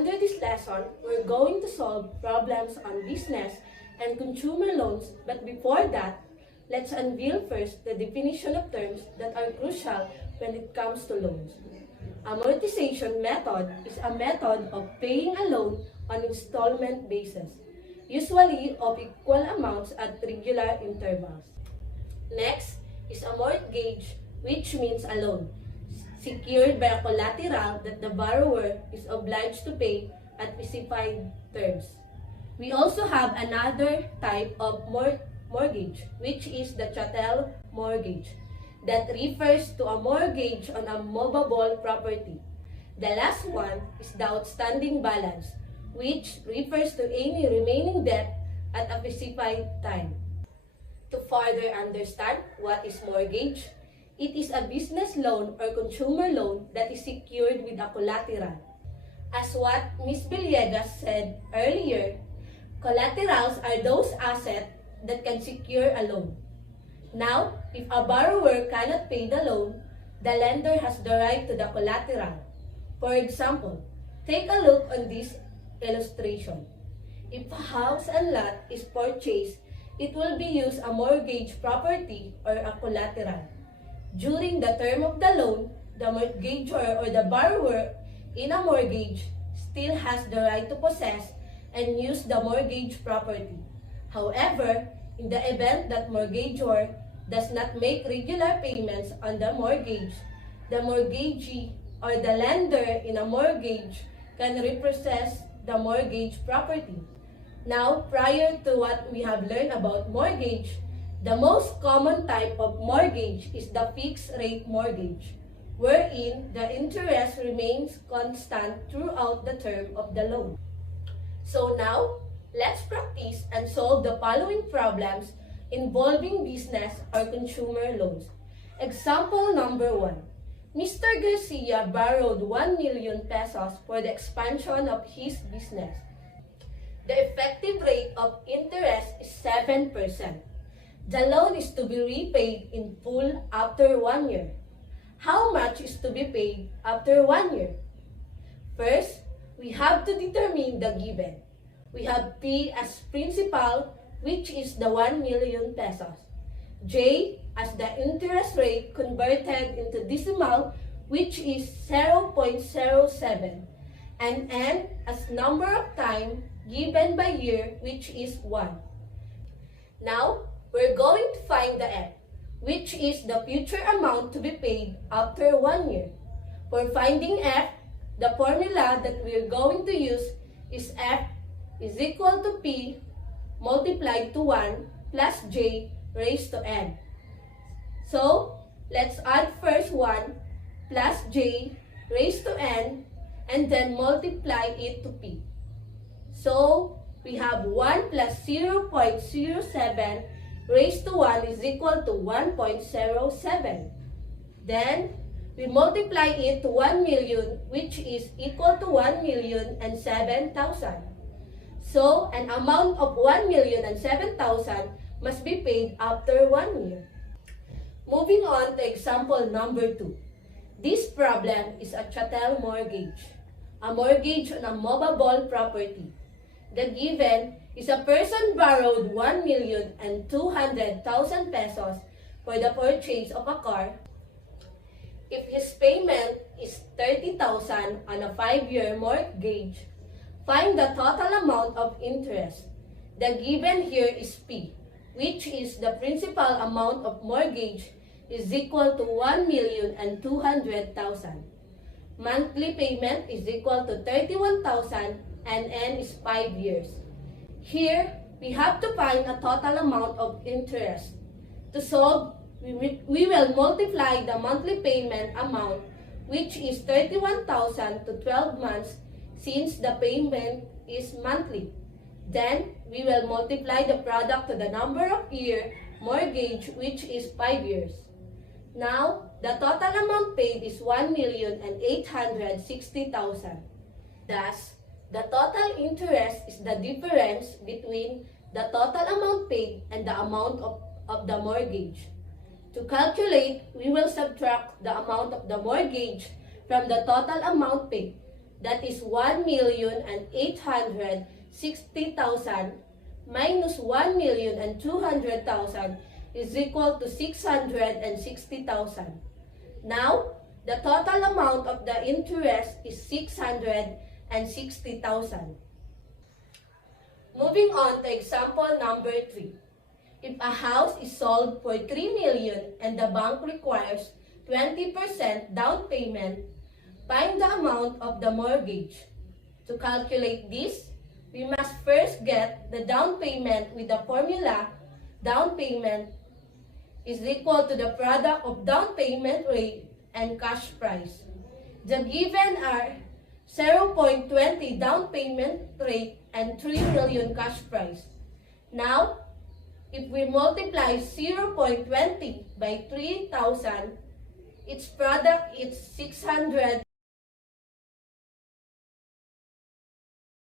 Under this lesson, we're going to solve problems on business and consumer loans, but before that, let's unveil first the definition of terms that are crucial when it comes to loans. Amortization method is a method of paying a loan on installment basis, usually of equal amounts at regular intervals. Next is a mortgage, which means a loan secured by a collateral that the borrower is obliged to pay at specified terms. We also have another type of mortgage, which is the chattel mortgage, that refers to a mortgage on a movable property. The last one is the outstanding balance, which refers to any remaining debt at a specified time. To further understand what is mortgage, it is a business loan or consumer loan that is secured with a collateral. As what Ms. Villegas said earlier, collaterals are those assets that can secure a loan. Now, if a borrower cannot pay the loan, the lender has the right to the collateral. For example, take a look on this illustration. If a house and lot is purchased, it will be used as a mortgage property or a collateral. During the term of the loan, the mortgagor or the borrower in a mortgage still has the right to possess and use the mortgage property. However, in the event that mortgagor does not make regular payments on the mortgage, the mortgagee or the lender in a mortgage can repossess the mortgage property. Now, prior to what we have learned about mortgage, the most common type of mortgage is the fixed rate mortgage, wherein the interest remains constant throughout the term of the loan. So now, let's practice and solve the following problems involving business or consumer loans. Example number 1. Mr. Garcia borrowed 1 million pesos for the expansion of his business. The effective rate of interest is 7%. The loan is to be repaid in full after 1 year. How much is to be paid after 1 year? First, we have to determine the given. We have P as principal, which is the 1 million pesos. J as the interest rate converted into decimal, which is 0.07. And N as number of time given by year, which is 1. Now, we're going to find the F, which is the future amount to be paid after 1 year. For finding F, the formula that we're going to use is F is equal to P multiplied to 1 plus J raised to N. So, let's add first 1 plus J raised to N and then multiply it to P. So, we have 1 plus 0.07 raised to 1 is equal to 1.07. Then, we multiply it to 1 million, which is equal to 1,007,000. So, an amount of 1,007,000 must be paid after 1 year. Moving on to example number 2. This problem is a chattel mortgage, a mortgage on a movable property. The given is a person borrowed 1,200,000 pesos for the purchase of a car. If his payment is 30,000 on a 5-year mortgage, find the total amount of interest. The given here is P, which is the principal amount of mortgage is equal to 1,200,000. Monthly payment is equal to 31,000 and N is 5 years. Here, we have to find a total amount of interest. To solve, we will multiply the monthly payment amount, which is 31,000 to 12 months since the payment is monthly. Then, we will multiply the product to the number of year mortgage, which is 5 years. Now, the total amount paid is 1,860,000. Thus, the total interest is the difference between the total amount paid and the amount of the mortgage. To calculate, we will subtract the amount of the mortgage from the total amount paid. that is 1,860,000 minus 1,200,000 is equal to 660,000. Now, the total amount of the interest is 660,000. Moving on to example number 3. If a house is sold for 3 million and the bank requires 20% down payment, find the amount of the mortgage. To calculate this, we must first get the down payment with the formula down payment is equal to the product of down payment rate and cash price. The given are 0.20 down payment rate and 3 million cash price. Now, if we multiply 0.20 by 3,000, its product is 600